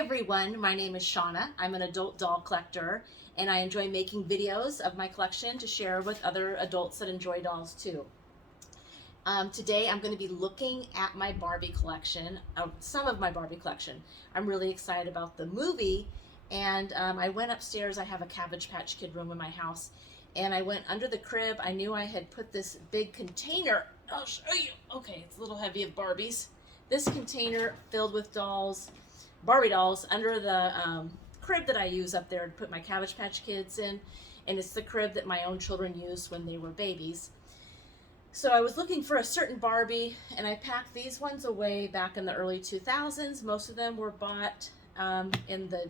everyone, my name is Shauna. I'm an adult doll collector and I enjoy making videos of my collection to share with other adults that enjoy dolls too. Today I'm going to be looking at my Barbie collection, some of my Barbie collection. I'm really excited about the movie and I went upstairs. I have a Cabbage Patch Kid room in my house and I went under the crib. I knew I had put this big container. I'll show you. Okay, it's a little heavy of Barbies. This container filled with dolls, Barbie dolls, under the crib that I use up there to put my Cabbage Patch Kids in, and it's the crib that my own children used when they were babies. So I was looking for a certain Barbie, and I packed these ones away back in the early 2000s. Most of them were bought back in, the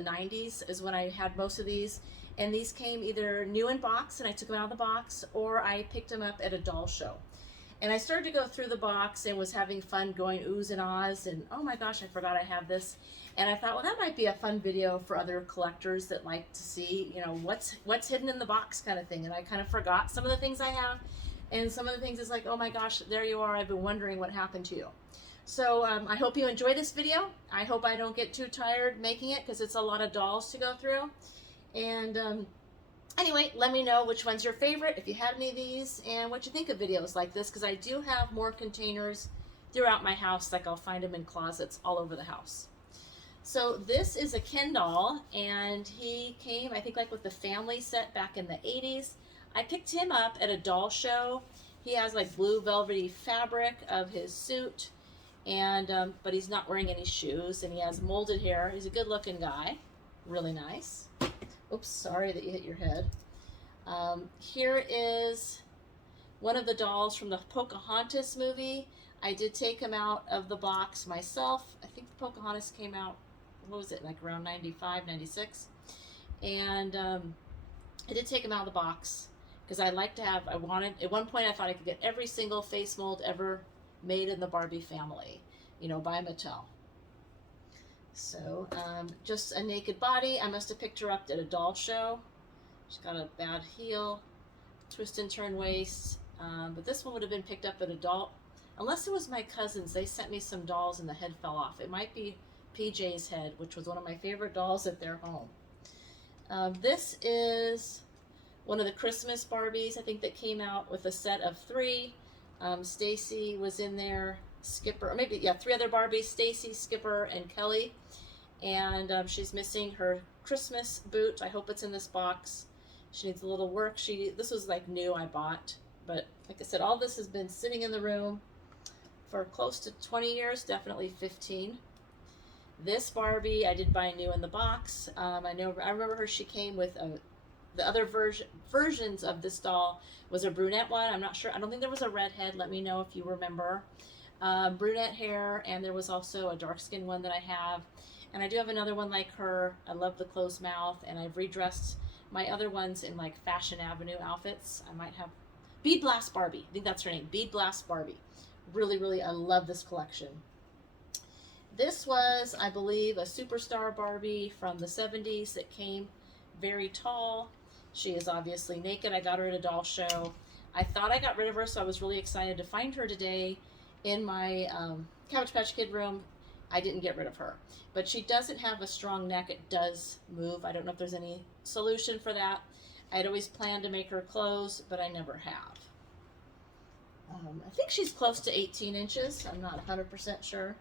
90s is when I had most of these. And these came either new in box, and I took them out of the box, or I picked them up at a doll show. And I started to go through the box and was having fun going oohs and ahs, and oh my gosh, I forgot I have this. And I thought, well, that might be a fun video for other collectors that like to see, what's hidden in the box kind of thing. And I kind of forgot some of the things I have, and some of the things is like, oh my gosh, there you are. I've been wondering what happened to you. So I hope you enjoy this video. I hope I don't get too tired making it because it's a lot of dolls to go through. And anyway, let me know which one's your favorite, if you had any of these, and what you think of videos like this, because I do have more containers throughout my house. Like, I'll find them in closets all over the house. So this is a Ken doll, and he came, I think, like with the family set back in the 80s. I picked him up at a doll show. He has like blue velvety fabric of his suit, and but he's not wearing any shoes, and he has molded hair. He's a good looking guy, really nice. Oops, sorry that you hit your head. Here is one of the dolls from the Pocahontas movie. I did take him out of the box myself. I think the Pocahontas came out, what was it, like around 95, 96? And I did take him out of the box because I like to have, at one point I thought I could get every single face mold ever made in the Barbie family, by Mattel. So, just a naked body. I must have picked her up at a doll show. She's got a bad heel, twist and turn waist. But this one would have been picked up at a doll, unless it was my cousins. They sent me some dolls and the head fell off. It might be PJ's head, which was one of my favorite dolls at their home. This is one of the Christmas Barbies, I think, that came out with a set of 3. Stacy was in there. Skipper, or maybe, yeah, 3 other Barbies, Stacy, Skipper, and Kelly. And she's missing her Christmas boot. I hope it's in this box. She needs a little work. This was like new, I bought. But like I said, all this has been sitting in the room for close to 20 years, definitely 15. This Barbie I did buy new in the box. I remember her, she came with the other versions of this doll was a brunette one. I'm not sure, I don't think there was a redhead. Let me know if you remember. Brunette hair, and there was also a dark skin one that I have, and I do have another one like her. I love the closed mouth, and I've redressed my other ones in like Fashion Avenue outfits. I might have Bead Blast Barbie, I think that's her name, Bead Blast Barbie. Really, I love this collection. This was, I believe, a superstar Barbie from the 70s that came very tall. She is obviously naked. I got her at a doll show. I thought I got rid of her, so I was really excited to find her today in my Cabbage Patch Kid room. I didn't get rid of her, but she doesn't have a strong neck. It does move. I don't know if there's any solution for that. I'd always planned to make her close, but I never have. I think she's close to 18 inches. I'm not 100% sure.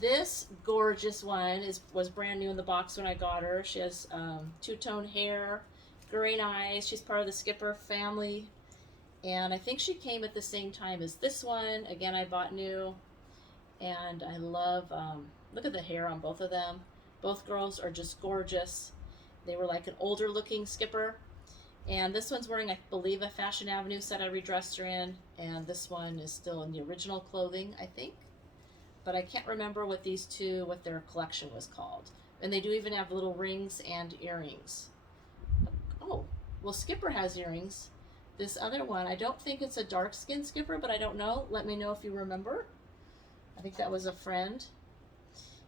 This gorgeous one was brand new in the box when I got her. She has two-tone hair, green eyes. She's part of the Skipper family. And I think she came at the same time as this one. Again, I bought new. And I love, look at the hair on both of them. Both girls are just gorgeous. They were like an older looking Skipper. And this one's wearing, I believe, a Fashion Avenue set I redressed her in. And this one is still in the original clothing, I think. But I can't remember what their collection was called. And they do even have little rings and earrings. Oh, well, Skipper has earrings. This other one, I don't think it's a dark skin Skipper, but I don't know. Let me know if you remember. I think that was a friend.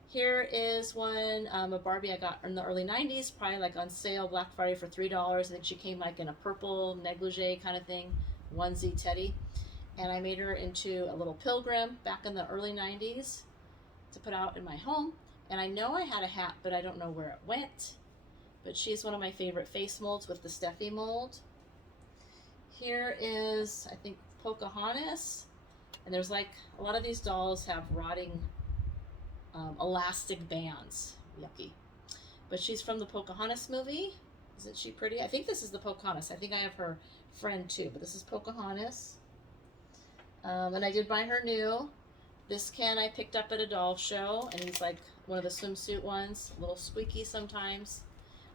Here is one, a Barbie I got in the early 90s, probably like on sale Black Friday for $3. I think she came like in a purple negligee kind of thing, onesie teddy. And I made her into a little pilgrim back in the early 90s. to put out in my home. And I know I had a hat, but I don't know where it went. But she's one of my favorite face molds with the Steffi mold. Here is, I think, Pocahontas. And there's like, a lot of these dolls have rotting elastic bands. Yucky. But she's from the Pocahontas movie. Isn't she pretty? I think this is the Pocahontas. I think I have her friend too, but this is Pocahontas. And I did buy her new. This Ken I picked up at a doll show, and he's like one of the swimsuit ones, a little squeaky sometimes.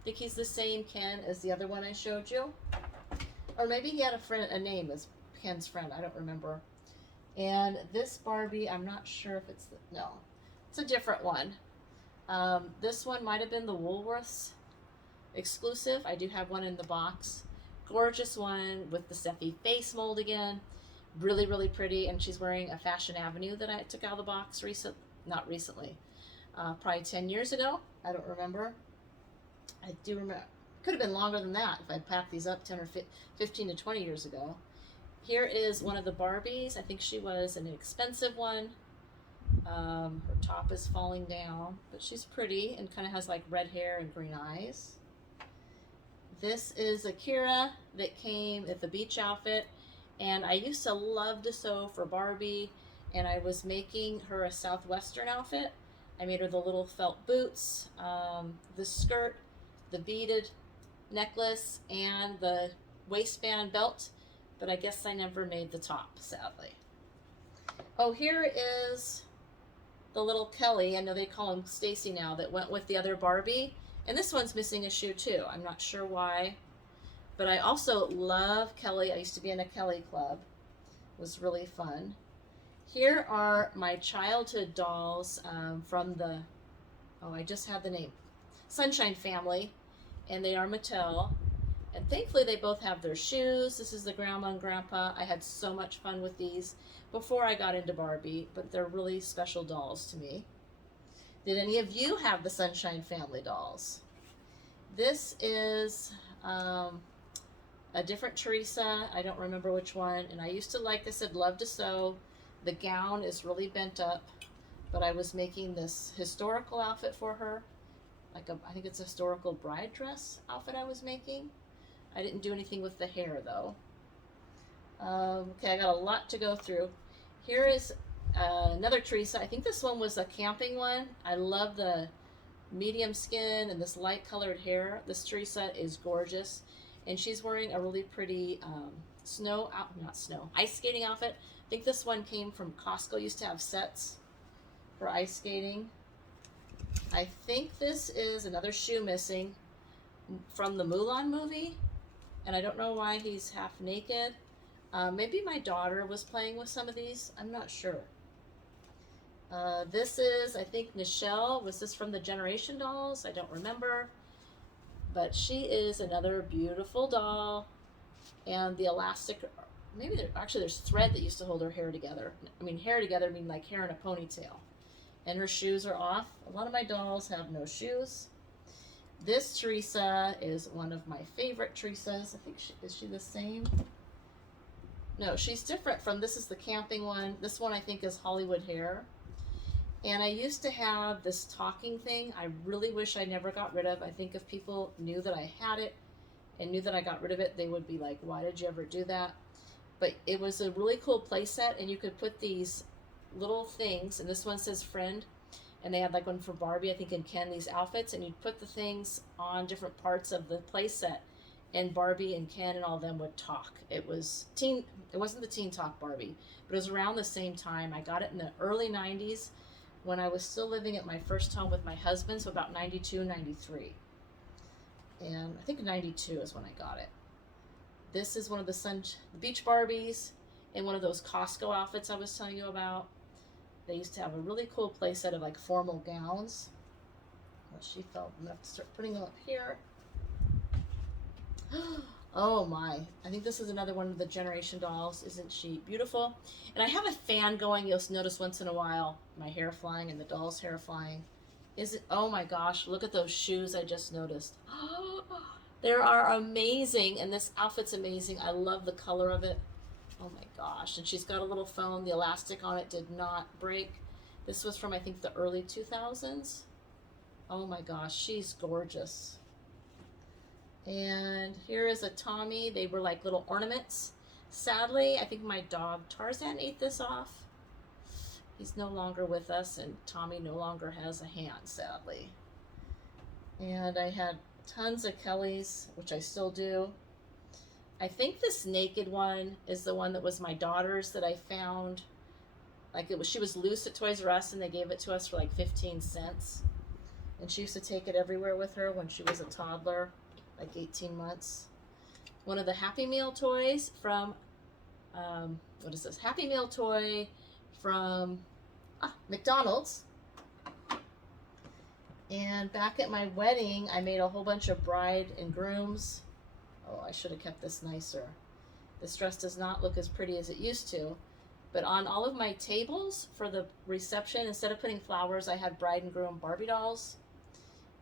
I think he's the same Ken as the other one I showed you. Or maybe he had a name as Ken's friend, I don't remember. And this Barbie, I'm not sure if it's, no, it's a different one. This one might have been the Woolworths exclusive. I do have one in the box. Gorgeous one with the Steffi face mold again. Really, really pretty. And she's wearing a Fashion Avenue that I took out of the box not recently. Probably 10 years ago. I don't remember. I do remember. Could have been longer than that if I'd packed these up 10 or 15 to 20 years ago. Here is one of the Barbies. I think she was an expensive one. Her top is falling down, but she's pretty and kind of has like red hair and green eyes. This is Akira that came at the beach outfit, and I used to love to sew for Barbie, and I was making her a Southwestern outfit. I made her the little felt boots, the skirt, the beaded necklace, and the waistband belt, but I guess I never made the top, sadly. Oh, here is the little Kelly. I know they call him Stacy now, that went with the other Barbie. And this one's missing a shoe too. I'm not sure why. But I also love Kelly. I used to be in a Kelly club. It was really fun. Here are my childhood dolls from the, I just had the name, Sunshine Family. And they are Mattel. And thankfully they both have their shoes. This is the Grandma and Grandpa. I had so much fun with these before I got into Barbie, but they're really special dolls to me. Did any of you have the Sunshine Family dolls? This is a different Teresa. I don't remember which one. And I used to, like I said, love to sew. The gown is really bent up, but I was making this historical outfit for her. I think it's a historical bride dress outfit I was making. I didn't do anything with the hair though. Okay, I got a lot to go through. Here is another Teresa. I think this one was a camping one. I love the medium skin and this light colored hair. This Teresa is gorgeous. And she's wearing a really pretty ice skating outfit. I think this one came from Costco. Used to have sets for ice skating. I think this is another shoe missing from the Mulan movie. And I don't know why he's half naked. Maybe my daughter was playing with some of these. I'm not sure. This is, I think, Nichelle. Was this from the Generation Dolls? I don't remember. But she is another beautiful doll. And the elastic, maybe there's thread that used to hold her hair together. I mean, hair together, I mean like hair in a ponytail. And her shoes are off. A lot of my dolls have no shoes. This Teresa is one of my favorite Teresas. I think is she the same? No, she's different from, this is the camping one. This one I think is Hollywood hair. And I used to have this talking thing. I really wish I never got rid of. I think if people knew that I had it and knew that I got rid of it, they would be like, why did you ever do that? But it was a really cool play set, and you could put these little things, and this one says friend, and they had like one for Barbie, I think, and Ken, these outfits, and you'd put the things on different parts of the play set, and Barbie and Ken and all of them would talk. It wasn't the Teen Talk Barbie, but it was around the same time. I got it in the early 90s when I was still living at my first home with my husband, so about 92, 93. And I think 92 is when I got it. This is one of the beach Barbies in one of those Costco outfits I was telling you about. They used to have a really cool play set of like formal gowns. Well, she felt enough to start putting them up here. Oh my, I think this is another one of the Generation Dolls. Isn't she beautiful? And I have a fan going. You'll notice once in a while my hair flying and the doll's hair flying. Oh my gosh, look at those shoes I just noticed. They are amazing, and this outfit's amazing. I love the color of it. Oh my gosh, and she's got a little phone. The elastic on it did not break. This was from, I think, the early 2000s. Oh my gosh, she's gorgeous. And here is a Tommy. They were like little ornaments. Sadly, I think my dog Tarzan ate this off. He's no longer with us, and Tommy no longer has a hand, sadly. And I had tons of Kellys, which I still do. I think this naked one is the one that was my daughter's that I found. Like she was loose at Toys R Us, and they gave it to us for like 15 cents. And she used to take it everywhere with her when she was a toddler, like 18 months. One of the Happy Meal toys from, what is this? Happy Meal toy from McDonald's. And back at my wedding, I made a whole bunch of bride and grooms. Oh, I should have kept this nicer. This dress does not look as pretty as it used to. But on all of my tables for the reception, instead of putting flowers, I had bride and groom Barbie dolls.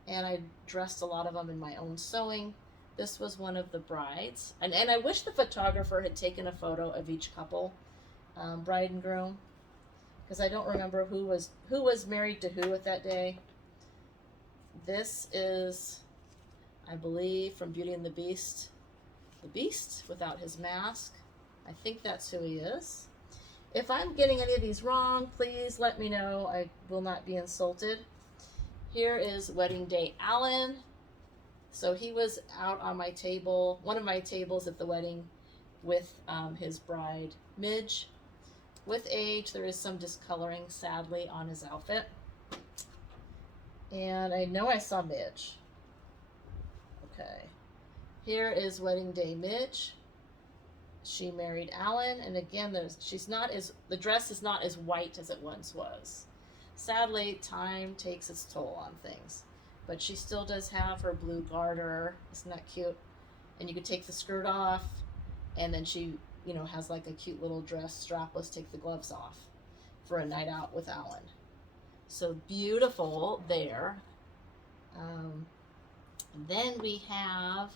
And I dressed a lot of them in my own sewing. This was one of the brides. And I wish the photographer had taken a photo of each couple, bride and groom. Because I don't remember who was married to who at that day. This is, I believe, from Beauty and the Beast. The Beast without his mask. I think that's who he is. If I'm getting any of these wrong, please let me know. I will not be insulted. Here is Wedding Day Alan. So he was out on my table, one of my tables at the wedding, with his bride, Midge. With age, there is some discoloring, sadly, on his outfit. And I know I saw Midge. Okay. Here is Wedding Day Midge. She married Alan, and again, the dress is not as white as it once was. Sadly, time takes its toll on things. But she still does have her blue garter. Isn't that cute? And you could take the skirt off, and then she, has like a cute little dress, strapless, take the gloves off for a night out with Alan. So beautiful there. Then we have,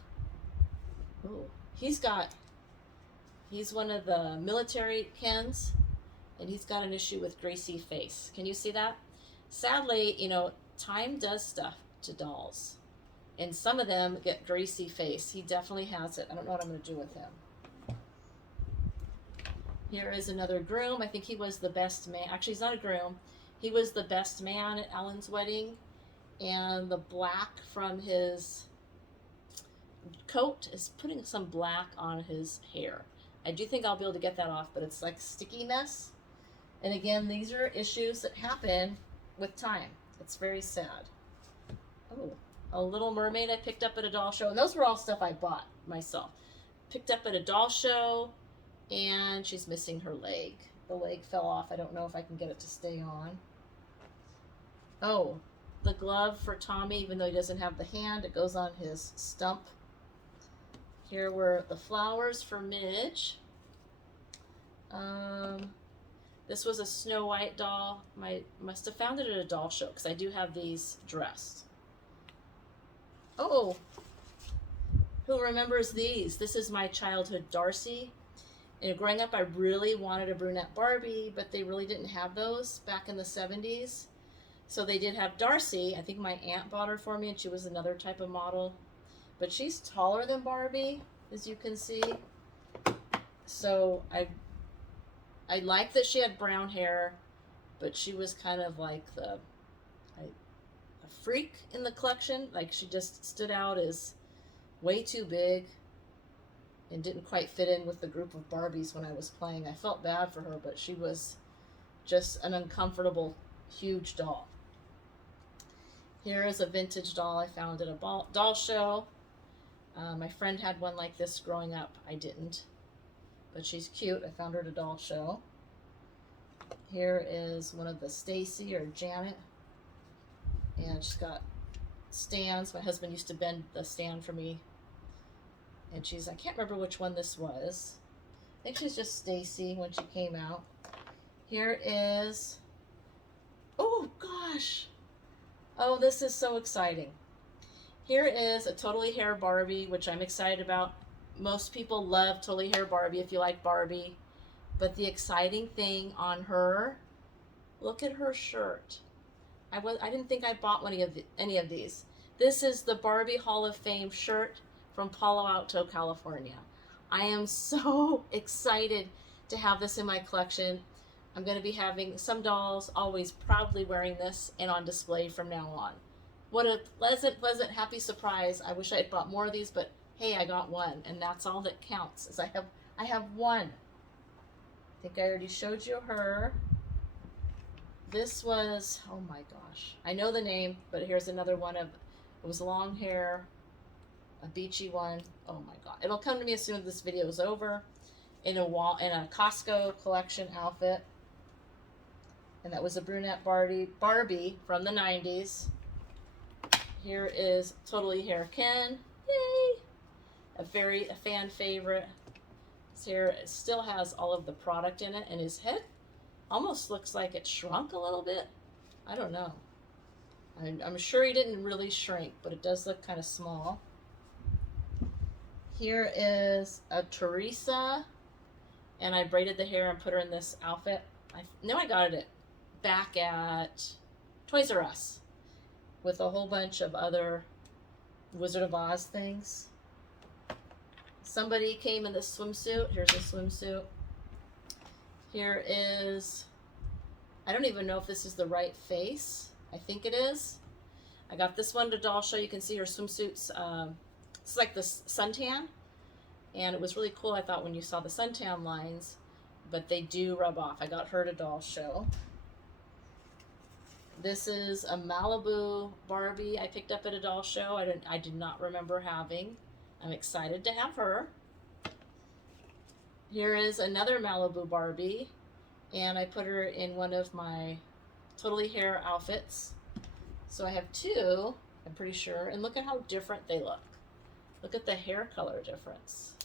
he's one of the military Kens, and he's got an issue with greasy face. Can you see that? Sadly, time does stuff to dolls, and some of them get greasy face. He definitely has it. I don't know what I'm going to do with him. Here is another groom. I think he was the best man. Actually, he's not a groom. He was the best man at Alan's wedding, and the black from his coat is putting some black on his hair. I do think I'll be able to get that off, but it's like sticky mess. And again, these are issues that happen with time. It's very sad. Oh, a Little Mermaid I picked up at a doll show. And those were all stuff I bought myself. Picked up at a doll show, and she's missing her leg. The leg fell off. I don't know if I can get it to stay on. Oh, the glove for Tommy, even though he doesn't have the hand, it goes on his stump. Here were the flowers for Midge. This was a Snow White doll. Must have found it at a doll show, because I do have these dressed. Oh, who remembers these? This is my childhood Darcy. And growing up, I really wanted a brunette Barbie, but they really didn't have those back in the 70s. So they did have Darcy. I think my aunt bought her for me, and she was another type of model. But she's taller than Barbie, as you can see. So I like that she had brown hair, but she was kind of like a freak in the collection. Like, she just stood out as way too big and didn't quite fit in with the group of Barbies when I was playing. I felt bad for her, but she was just an uncomfortable, huge doll. Here is a vintage doll I found at a doll show. My friend had one like this growing up. I didn't, but she's cute. I found her at a doll show. Here is one of the Stacy or Janet, and she's got stands. My husband used to bend the stand for me, and I can't remember which one this was. I think she's just Stacy when she came out. Here is, oh gosh, oh, this is so exciting. Here is a Totally Hair Barbie, which I'm excited about. Most people love Totally Hair Barbie if you like Barbie. But the exciting thing on her Look at her shirt. I didn't think I bought any of these. This is the Barbie Hall of Fame shirt from Palo Alto, California. I am so excited to have this in my collection. I'm going to be having some dolls always proudly wearing this and on display from now on. What a pleasant, happy surprise. I wish I had bought more of these, but hey, I got one, and that's all that counts, is I have one. I think I already showed you her. This was, oh my gosh, I know the name, but here's another one of, it was long hair, a beachy one. Oh my god, it'll come to me as soon as this video is over. In a Costco collection outfit, and that was a brunette Barbie from the 90s. Here is Totally Hair Ken, yay! A fan favorite. His hair still has all of the product in it, and his head almost looks like it shrunk a little bit. I don't know. I'm sure he didn't really shrink, but it does look kind of small. Here is a Teresa, and I braided the hair and put her in this outfit. I know I got it back at Toys R Us with a whole bunch of other Wizard of Oz things. Somebody came in this swimsuit. Here's a swimsuit. Here is, I don't even know if this is the right face. I think it is. I got this one to doll show. You can see her swimsuits. It's like the suntan. And it was really cool, I thought, when you saw the suntan lines. But they do rub off. I got her to doll show. This is a Malibu Barbie I picked up at a doll show. I did not remember having. I'm excited to have her. Here is another Malibu Barbie, and I put her in one of my Totally Hair outfits. So I have two, I'm pretty sure, and look at how different they look. Look at the hair color difference.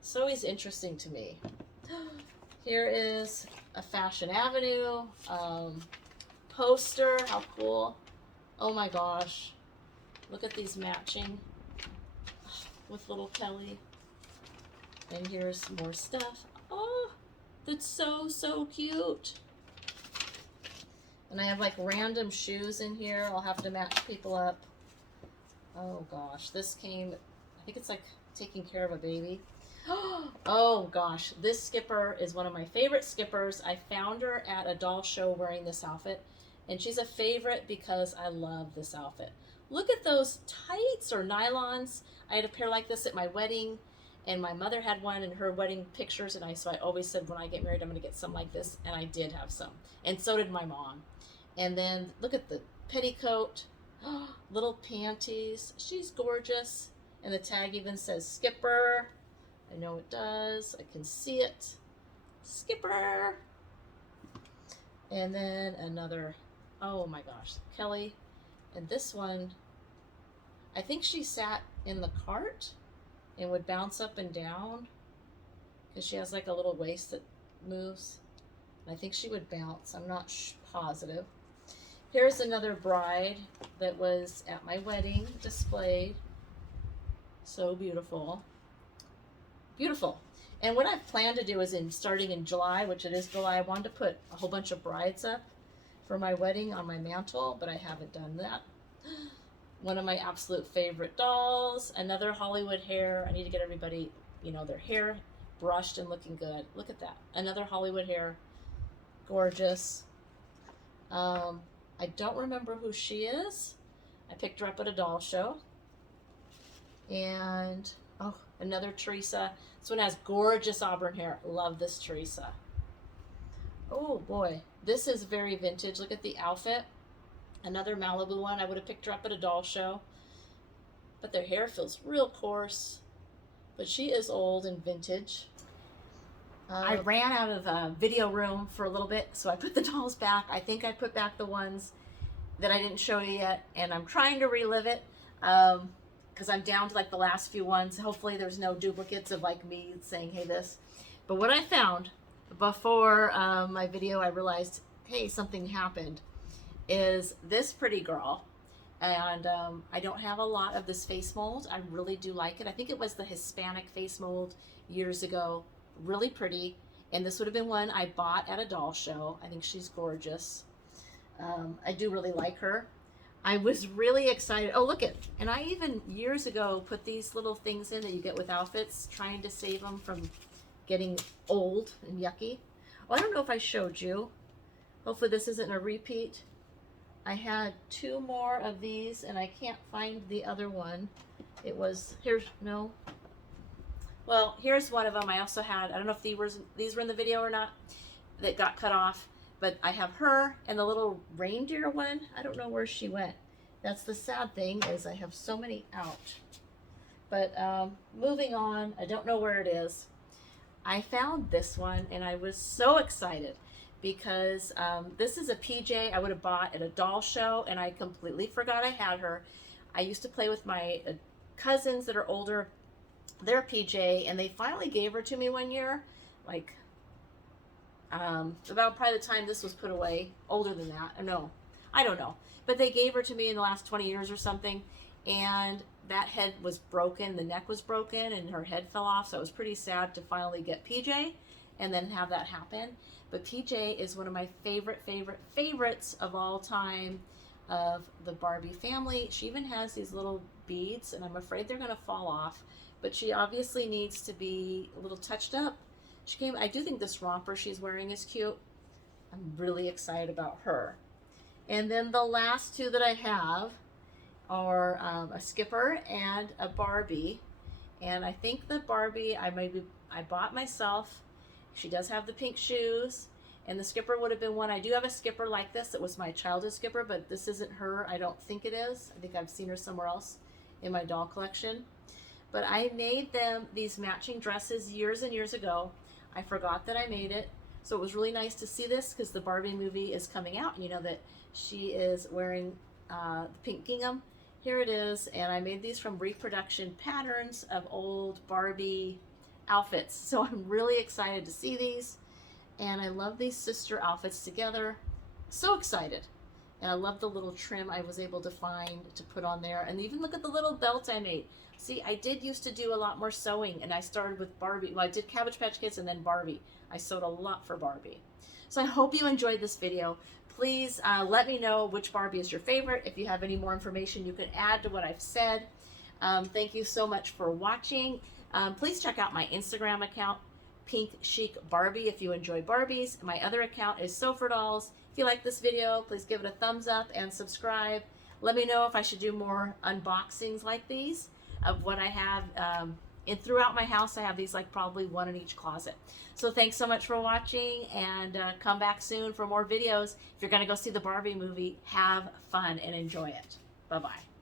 It's always interesting to me. Here is a Fashion Avenue poster. How cool. Oh my gosh. Look at these matching with little Kelly. And here's more stuff. Oh, that's so cute. And I have like random shoes in here. I'll have to match people up. Oh gosh, this came, I think it's like taking care of a baby. Oh gosh, this skipper is one of my favorite skippers. I found her at a doll show wearing this outfit, and she's a favorite because I love this outfit. Look at those tights or nylons. I had a pair like this at my wedding, and my mother had one in her wedding pictures, and so I always said when I get married I'm going to get some like this, and I did have some, and so did my mom. And then look at the petticoat, little panties. She's gorgeous, and the tag even says Skipper. I know it does. I can see it. Skipper. And then another, oh my gosh, Kelly. And this one, I think she sat in the cart and would bounce up and down because she has like a little waist that moves. And I think she would bounce. I'm not positive. Here's another bride that was at my wedding displayed. So beautiful. Beautiful. And what I've planned to do is starting in July, which it is July, I wanted to put a whole bunch of brides up for my wedding on my mantle, but I haven't done that. One of my absolute favorite dolls, another Hollywood hair. I need to get everybody, you know, their hair brushed and looking good. Look at that. Another Hollywood hair. Gorgeous. I don't remember who she is. I picked her up at a doll show. And, oh, another Teresa. This one has gorgeous auburn hair. Love this Teresa. Oh boy, this is very vintage. Look at the outfit. Another Malibu one. I would have picked her up at a doll show. But their hair feels real coarse. But she is old and vintage. I ran out of video room for a little bit, so I put the dolls back. I think I put back the ones that I didn't show you yet, and I'm trying to relive it because I'm down to like the last few ones. Hopefully there's no duplicates of like me saying, hey, this. But what I found before my video, I realized, hey, something happened, is this pretty girl. And I don't have a lot of this face mold. I really do like it. I think it was the Hispanic face mold years ago. Really pretty. And this would have been one I bought at a doll show. I think she's gorgeous. I do really like her. I was really excited. Oh, look it. And I even years ago put these little things in that you get with outfits, trying to save them from getting old and yucky. Oh, I don't know if I showed you. Hopefully this isn't a repeat. I had 2 more of these and I can't find the other one. It was, here's, no. Well, here's one of them. I also had, I don't know if these were in the video or not, that got cut off. But I have her and the little reindeer one. I don't know where she went. That's the sad thing, is I have so many out. But moving on, I don't know where it is. I found this one and I was so excited because this is a PJ I would have bought at a doll show, and I completely forgot I had her. I used to play with my cousins that are older, their PJ, and they finally gave her to me one year, like about probably the time this was put away, older than that. No, I don't know. But they gave her to me in the last 20 years or something, and that head was broken, the neck was broken, and her head fell off, so it was pretty sad to finally get PJ and then have that happen. But PJ is one of my favorites of all time of the Barbie family. She even has these little beads, and I'm afraid they're going to fall off, but she obviously needs to be a little touched up. I do think this romper she's wearing is cute. I'm really excited about her. And then the last 2 that I have are a Skipper and a Barbie. And I think the Barbie I bought myself. She does have the pink shoes. And the Skipper would have been one. I do have a Skipper like this. It was my childhood Skipper, but this isn't her. I don't think it is. I think I've seen her somewhere else in my doll collection. But I made them these matching dresses years and years ago. I forgot that I made it. So it was really nice to see this because the Barbie movie is coming out. And you know that she is wearing the pink gingham. Here it is. And I made these from reproduction patterns of old Barbie outfits. So I'm really excited to see these. And I love these sister outfits together. So excited. And I love the little trim I was able to find to put on there. And even look at the little belt I made. See, I did used to do a lot more sewing, and I started with Barbie. Well, I did Cabbage Patch Kids and then Barbie. I sewed a lot for Barbie. So I hope you enjoyed this video. Please let me know which Barbie is your favorite. If you have any more information you can add to what I've said. Thank you so much for watching. Please check out my Instagram account, Pink Chic Barbie, if you enjoy Barbies. My other account is Sofa Dolls. If you like this video, please give it a thumbs up and subscribe. Let me know if I should do more unboxings like these of what I have. And throughout my house, I have these like probably 1 in each closet. So thanks so much for watching, and come back soon for more videos. If you're going to go see the Barbie movie, have fun and enjoy it. Bye-bye.